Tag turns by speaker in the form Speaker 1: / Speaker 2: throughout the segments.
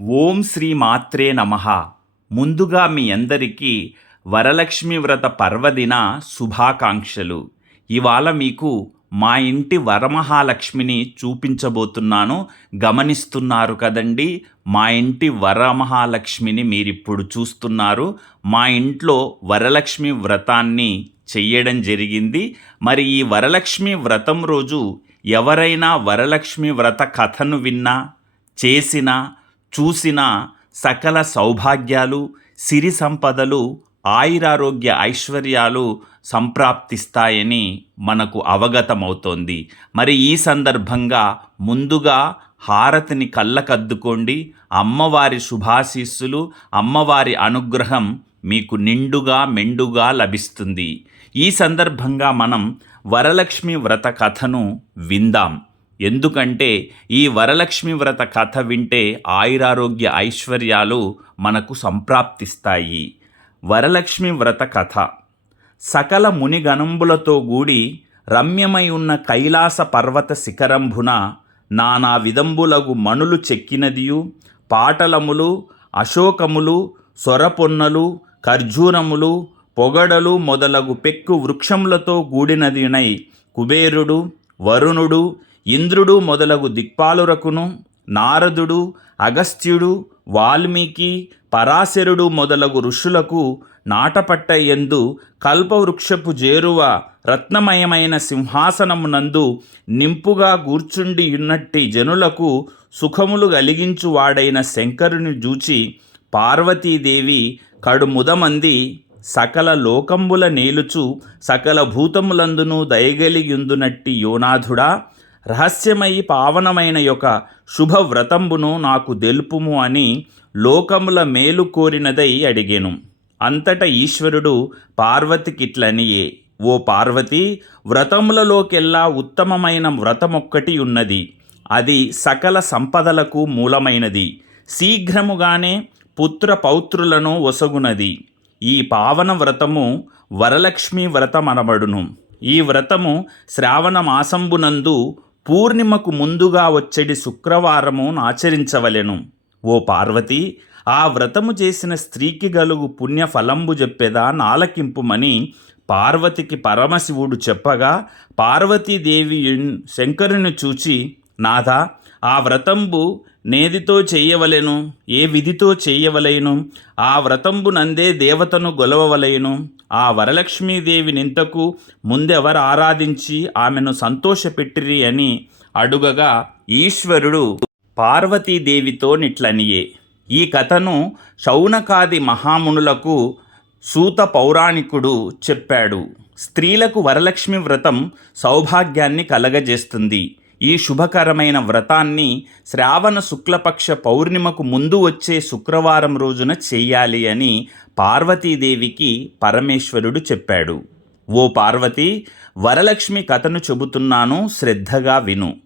Speaker 1: ఓం శ్రీ మాత్రే నమ. ముందుగా మీ అందరికీ వరలక్ష్మి వ్రత పర్వదిన శుభాకాంక్షలు. ఇవాళ మీకు మా ఇంటి వరమహాలక్ష్మిని చూపించబోతున్నాను. గమనిస్తున్నారు కదండి మా ఇంటి వరమహాలక్ష్మిని మీరిప్పుడు చూస్తున్నారు. మా ఇంట్లో వరలక్ష్మి వ్రతాన్ని చెయ్యడం జరిగింది. మరి ఈ వరలక్ష్మి వ్రతం రోజు ఎవరైనా వరలక్ష్మి వ్రత కథను విన్నా చేసిన చూసిన సకల సౌభాగ్యాలు సిరి సంపదలు ఆయురారోగ్య ఐశ్వర్యాలు సంప్రాప్తిస్తాయని మనకు అవగతమవుతోంది. మరి ఈ సందర్భంగా ముందుగా హారతిని కళ్ళకద్దుకోండి. అమ్మవారి శుభాశీస్సులు అమ్మవారి అనుగ్రహం మీకు నిండుగా మెండుగా లభిస్తుంది. ఈ సందర్భంగా మనం వరలక్ష్మి వ్రత కథను విందాం. ఎందుకంటే ఈ వరలక్ష్మి వ్రత కథ వింటే ఆయురారోగ్య ఐశ్వర్యాలు మనకు సంప్రాప్తిస్తాయి. వరలక్ష్మి వ్రత కథ. సకల మునిగణంబులతో గూడి రమ్యమై ఉన్న కైలాస పర్వత శిఖరంభున నానా విదంబులగు మణులు చెక్కినదియు పాటలములు అశోకములు సొరపొన్నలు ఖర్జూరములు పొగడలు మొదలగు పెక్కు వృక్షములతో కూడినదినై కుబేరుడు వరుణుడు ఇంద్రుడు మొదలగు దిక్పాలురకును నారదుడు అగస్త్యుడు వాల్మీకి పరాశరుడు మొదలగు ఋషులకు నాటపట్ట ఎందు కల్పవృక్షపు జేరువ రత్నమయమైన సింహాసనమునందు నింపుగా కూర్చుండి ఉన్నట్టి జనులకు సుఖములు కలిగించువాడైన శంకరుని జూచి పార్వతీదేవి కడుముదమంది సకల లోకంబుల నేలుచు సకల భూతములందును దయగలిగిందునట్టి యోనాథుడా రహస్యమై పావనమైన యొక్క శుభవ్రతంబును నాకు దెల్పుము అని లోకముల మేలు కోరినదై అడిగెను. అంతట ఈశ్వరుడు పార్వతికిట్లనియే ఓ పార్వతి వ్రతములలోకెల్లా ఉత్తమమైన వ్రతమొక్కటి ఉన్నది. అది సకల సంపదలకు మూలమైనది. శీఘ్రముగానే పుత్ర పౌత్రులను ఒసగునది. ఈ పావన వ్రతము వరలక్ష్మి వ్రతమనబడును. ఈ వ్రతము శ్రావణ మాసంబునందు పూర్ణిమకు ముందుగా వచ్చేటి శుక్రవారము ఆచరించవలెను. ఓ పార్వతి ఆ వ్రతము చేసిన స్త్రీకి గలుగు పుణ్యఫలంబు చెప్పేదా నాలకింపుమని పార్వతికి పరమశివుడు చెప్పగా పార్వతీదేవి శంకరుని చూచి నాథ ఆ వ్రతంబు నేదితో చేయవలెను ఏ విధితో చేయవలెను ఆ వ్రతంబు నందే దేవతను గొలవవలెను ఆ వరలక్ష్మీదేవినింతకు ముందెవరు ఆరాధించి ఆమెను సంతోషపెట్టిరి అని అడుగగా ఈశ్వరుడు పార్వతీదేవితో నిట్లనియే. ఈ కథను శౌనకాది మహామునులకు సూత పౌరాణికుడు చెప్పాడు. స్త్రీలకు వరలక్ష్మి వ్రతం సౌభాగ్యాన్ని కలగజేస్తుంది. ఈ శుభకరమైన వ్రతాన్ని శ్రావణ శుక్లపక్ష పౌర్ణిమకు ముందు వచ్చే శుక్రవారం రోజున చెయ్యాలి అని పార్వతీదేవికి పరమేశ్వరుడు చెప్పాడు. ఓ పార్వతి వరలక్ష్మి కథను చెబుతున్నాను శ్రద్ధగా విను.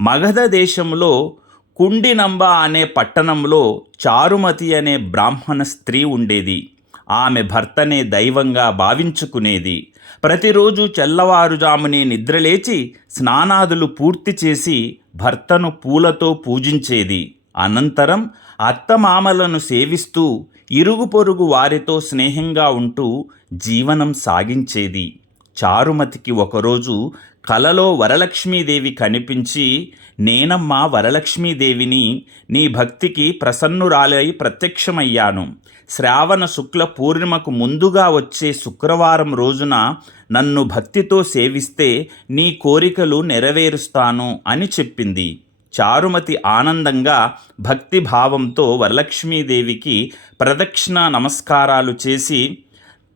Speaker 1: మగధ దేశంలో కుండినంబ అనే పట్టణంలో చారుమతి అనే బ్రాహ్మణ స్త్రీ ఉండేది. ఆమె భర్తనే దైవంగా భావించుకునేది. ప్రతిరోజు తెల్లవారుజామునే నిద్రలేచి స్నానాదులు పూర్తి చేసి భర్తను పూలతో పూజించేది. అనంతరం అత్తమామలను సేవిస్తూ ఇరుగు పొరుగు వారితో స్నేహంగా ఉంటూ జీవనం సాగించేది. చారుమతికి ఒకరోజు కలలో వరలక్ష్మీదేవి కనిపించి నేనమ్మా వరలక్ష్మీదేవిని నీ భక్తికి ప్రసన్నురాలై ప్రత్యక్షమయ్యాను. శ్రావణ శుక్ల పూర్ణిమకు ముందుగా వచ్చే శుక్రవారం రోజున నన్ను భక్తితో సేవిస్తే నీ కోరికలు నెరవేరుస్తాను అని చెప్పింది. చారుమతి ఆనందంగా భక్తిభావంతో వరలక్ష్మీదేవికి ప్రదక్షిణ నమస్కారాలు చేసి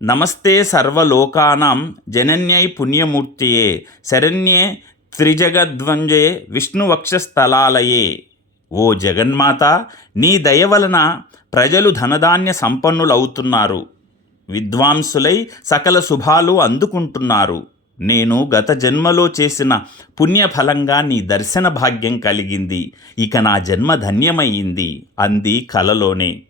Speaker 1: నమస్తే సర్వలోకానాం జనన్యై పుణ్యమూర్తియే శరణ్యే త్రిజగద్వంజే విష్ణువక్షస్థలాలయే. ఓ జగన్మాత నీ దయ వలన ప్రజలు ధనధాన్య సంపన్నులవుతున్నారు. విద్వాంసులై సకల శుభాలు అందుకుంటున్నారు. నేను గత జన్మలో చేసిన పుణ్యఫలంగా నీ దర్శన భాగ్యం కలిగింది. ఇక నా జన్మ ధన్యమయ్యింది అంది కలలోనే.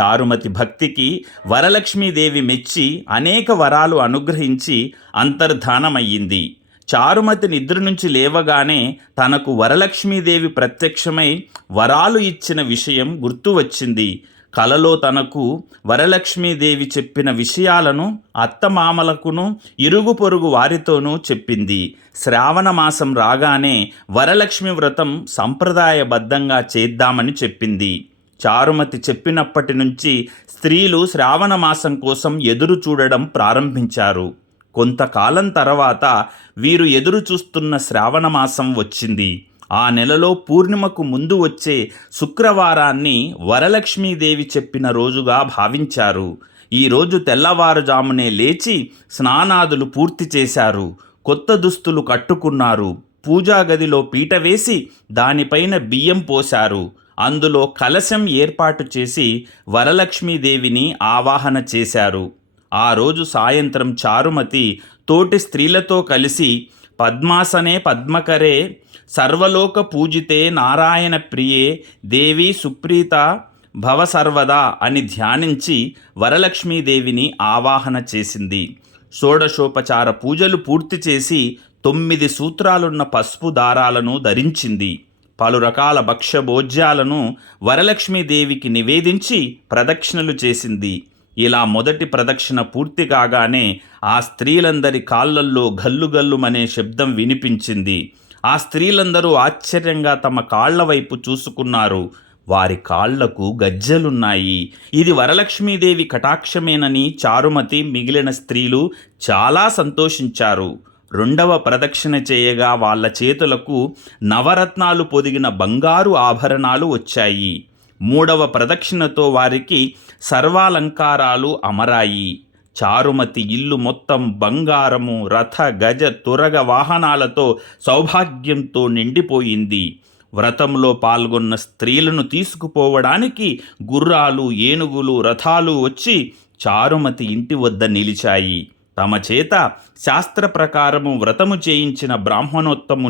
Speaker 1: చారుమతి భక్తికి వరలక్ష్మీదేవి మెచ్చి అనేక వరాలు అనుగ్రహించి అంతర్ధానమయ్యింది. చారుమతి నిద్ర నుంచి లేవగానే తనకు వరలక్ష్మీదేవి ప్రత్యక్షమై వరాలు ఇచ్చిన విషయం గుర్తు వచ్చింది. కలలో తనకు వరలక్ష్మీదేవి చెప్పిన విషయాలను అత్తమామలకును ఇరుగు పొరుగు వారితోనూ చెప్పింది. శ్రావణ మాసం రాగానే వరలక్ష్మి వ్రతం సంప్రదాయబద్ధంగా చేద్దామని చెప్పింది. చారుమతి చెప్పినప్పటి నుంచి స్త్రీలు శ్రావణ మాసం కోసం ఎదురు చూడడం ప్రారంభించారు. కొంతకాలం తర్వాత వీరు ఎదురు చూస్తున్న శ్రావణ మాసం వచ్చింది. ఆ నెలలో పూర్ణిమకు ముందు వచ్చే శుక్రవారాన్ని వరలక్ష్మీదేవి చెప్పిన రోజుగా భావించారు. ఈరోజు తెల్లవారుజామునే లేచి స్నానాదులు పూర్తి చేశారు. కొత్త దుస్తులు కట్టుకున్నారు. పూజా గదిలో పీట వేసి దానిపైన బియ్యం పోశారు. అందులో కలశం ఏర్పాటు చేసి వరలక్ష్మీదేవిని ఆవాహన చేశారు. ఆ రోజు సాయంత్రం చారుమతి తోటి స్త్రీలతో కలిసి పద్మాసనే పద్మకరే సర్వలోక పూజితే నారాయణ ప్రియే దేవి సుప్రీత భవ సర్వదా అని ధ్యానించి వరలక్ష్మీదేవిని ఆవాహన చేసింది. షోడశోపచార పూజలు పూర్తి చేసి తొమ్మిది సూత్రాలున్న పసుపు దారాలను ధరించింది. పలు రకాల భక్ష్యభోజ్యాలను వరలక్ష్మీదేవికి నివేదించి ప్రదక్షిణలు చేసింది. ఇలా మొదటి ప్రదక్షిణ పూర్తి కాగానే ఆ స్త్రీలందరి కాళ్ళల్లో గల్లుగల్లుమనే శబ్దం వినిపించింది. ఆ స్త్రీలందరూ ఆశ్చర్యంగా తమ కాళ్ళ వైపు చూసుకున్నారు. వారి కాళ్ళకు గజ్జలున్నాయి. ఇది వరలక్ష్మీదేవి కటాక్షమేనని చారుమతి మిగిలిన స్త్రీలు చాలా సంతోషించారు. రెండవ ప్రదక్షిణ చేయగా వాళ్ళ చేతులకు నవరత్నాలు పొదిగిన బంగారు ఆభరణాలు వచ్చాయి. మూడవ ప్రదక్షిణతో వారికి సర్వాలంకారాలు అమరాయి. చారుమతి ఇల్లు మొత్తం బంగారము రథ గజ తురగ వాహనాలతో సౌభాగ్యంతో నిండిపోయింది. వ్రతంలో పాల్గొన్న స్త్రీలను తీసుకుపోవడానికి గుర్రాలు ఏనుగులు రథాలు వచ్చి చారుమతి ఇంటి వద్ద నిలిచాయి. తమ చేత శాస్త్ర ప్రకారము వ్రతము చేయించిన బ్రాహ్మణోత్తము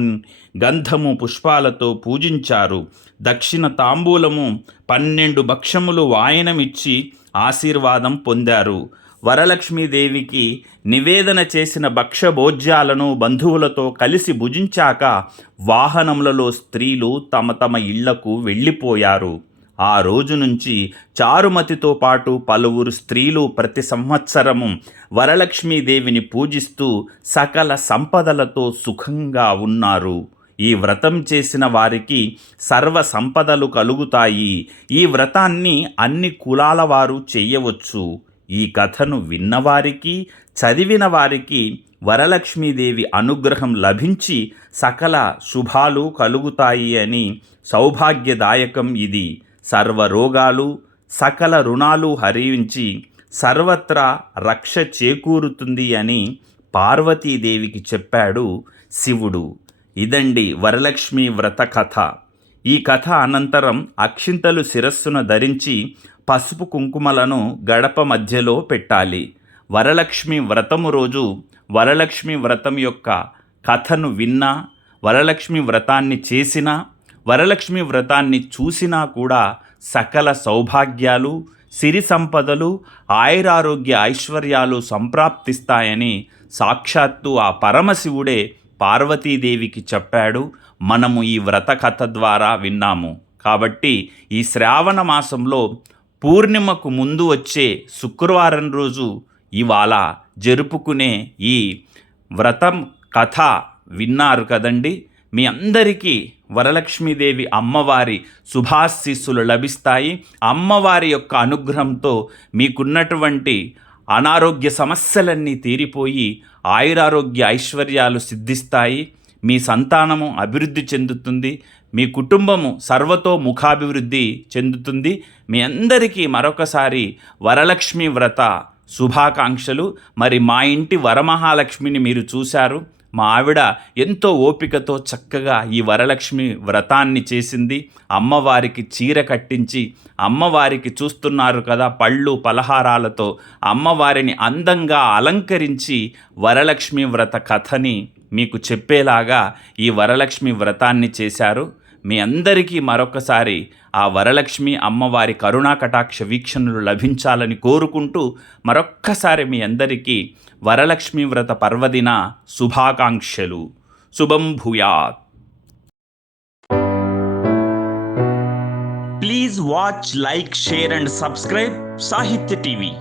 Speaker 1: గంధము పుష్పాలతో పూజించారు. దక్షిణ తాంబూలము పన్నెండు భక్షములు వాయనమిచ్చి ఆశీర్వాదం పొందారు. వరలక్ష్మీదేవికి నివేదన చేసిన భక్ష్యభోజ్యాలను బంధువులతో కలిసి భుజించాక వాహనములలో స్త్రీలు తమ తమ ఇళ్ళకు వెళ్ళిపోయారు. ఆ రోజు నుంచి చారుమతితో పాటు పలువురు స్త్రీలు ప్రతి సంవత్సరము వరలక్ష్మీదేవిని పూజిస్తూ సకల సంపదలతో సుఖంగా ఉన్నారు. ఈ వ్రతం చేసిన వారికి సర్వ సంపదలు కలుగుతాయి. ఈ వ్రతాన్ని అన్ని కులాల వారు చేయవచ్చు. ఈ కథను విన్నవారికి చదివిన వారికి వరలక్ష్మీదేవి అనుగ్రహం లభించి సకల శుభాలు కలుగుతాయి అని సౌభాగ్యదాయకం ఇది. సర్వరోగాలు సకల రుణాలు హరించి సర్వత్రా రక్ష చేకూరుతుంది అని పార్వతీదేవికి చెప్పాడు శివుడు. ఇదండి వరలక్ష్మి వ్రత కథ. ఈ కథ అనంతరం అక్షింతలు శిరస్సున ధరించి పసుపు కుంకుమలను గడప మధ్యలో పెట్టాలి. వరలక్ష్మి వ్రతము రోజు వరలక్ష్మి వ్రతం యొక్క కథను విన్నా వరలక్ష్మి వ్రతాన్ని చేసినా వరలక్ష్మి వ్రతాన్ని చూసినా కూడా సకల సౌభాగ్యాలు సిరి సంపదలు ఆయురారోగ్య ఐశ్వర్యాలు సంప్రాప్తిస్తాయని సాక్షాత్తు ఆ పరమశివుడే పార్వతీదేవికి చెప్పాడు. మనము ఈ వ్రత కథ ద్వారా విన్నాము. కాబట్టి ఈ శ్రావణ మాసంలో పూర్ణిమకు ముందు వచ్చే శుక్రవారం రోజు ఇవాళ జరుపుకునే ఈ వ్రతం కథ విన్నారు కదండి. మీ అందరికీ వరలక్ష్మీదేవి అమ్మవారి శుభాశీస్సులు లభిస్తాయి. అమ్మవారి యొక్క అనుగ్రహంతో మీకున్నటువంటి అనారోగ్య సమస్యలన్నీ తీరిపోయి ఆయురారోగ్య ఐశ్వర్యాలు సిద్ధిస్తాయి. మీ సంతానము అభివృద్ధి చెందుతుంది. మీ కుటుంబము సర్వతో ముఖాభివృద్ధి చెందుతుంది. మీ అందరికీ మరొకసారి వరలక్ష్మి వ్రత శుభాకాంక్షలు. మరి మా ఇంటి వరమహాలక్ష్మిని మీరు చూశారు. మా ఆవిడ ఎంతో ఓపికతో చక్కగా ఈ వరలక్ష్మి వ్రతాన్ని చేసింది. అమ్మవారికి చీర కట్టించి అమ్మవారికి చూస్తున్నారు కదా పళ్ళు పలహారాలతో. అమ్మవారిని అందంగా అలంకరించి వరలక్ష్మి వ్రత కథని మీకు చెప్పేలాగా ఈ వరలక్ష్మి వ్రతాన్ని చేశారు. మీ అందరికీ మరొకసారి ఆ వరలక్ష్మి అమ్మవారి కరుణా కటాక్ష వీక్షణలు లభించాలని కోరుకుంటూ మరొక్కసారి మీ అందరికీ వరలక్ష్మి వ్రత పర్వదిన శుభాకాంక్షలు. శుభం భూయాత్. Please watch like share and subscribe Sahitya TV